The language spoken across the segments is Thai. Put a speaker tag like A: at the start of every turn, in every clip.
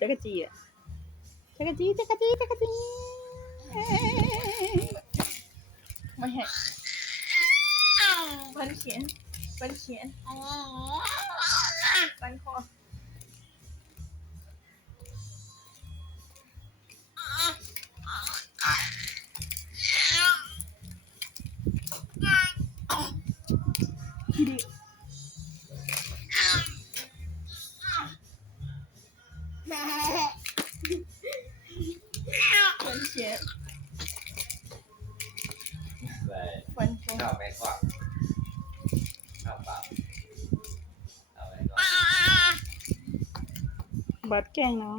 A: จักรจีอะจักรจีจักรจีจักรจีไม่ให้บันเขียนบันเขียนบันคอขี้ดิ บันเขียน
B: เลย
A: บันคอ
B: เข้าไปก่อนเข้าปากเข้าไปก่อน
A: บัดแกล้งน้อง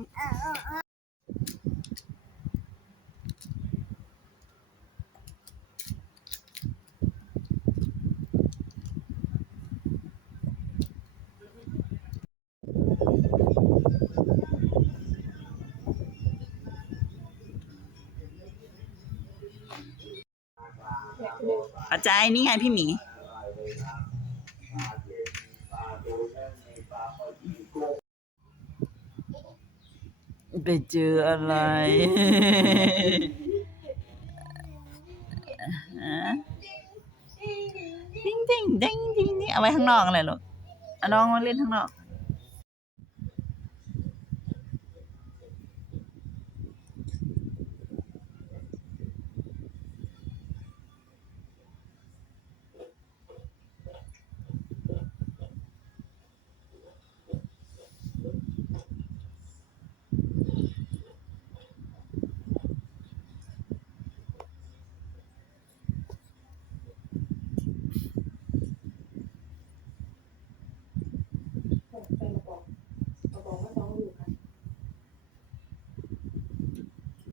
A: อาจารย์นี่ไงพี่หมีไปเจออะไรฮะดิ้งดิ้งดิ้งดิ้งดิ้งเอาไว้ข้างนอกอะไรลูกอน้องมาเล่นข้างนอก Thank you.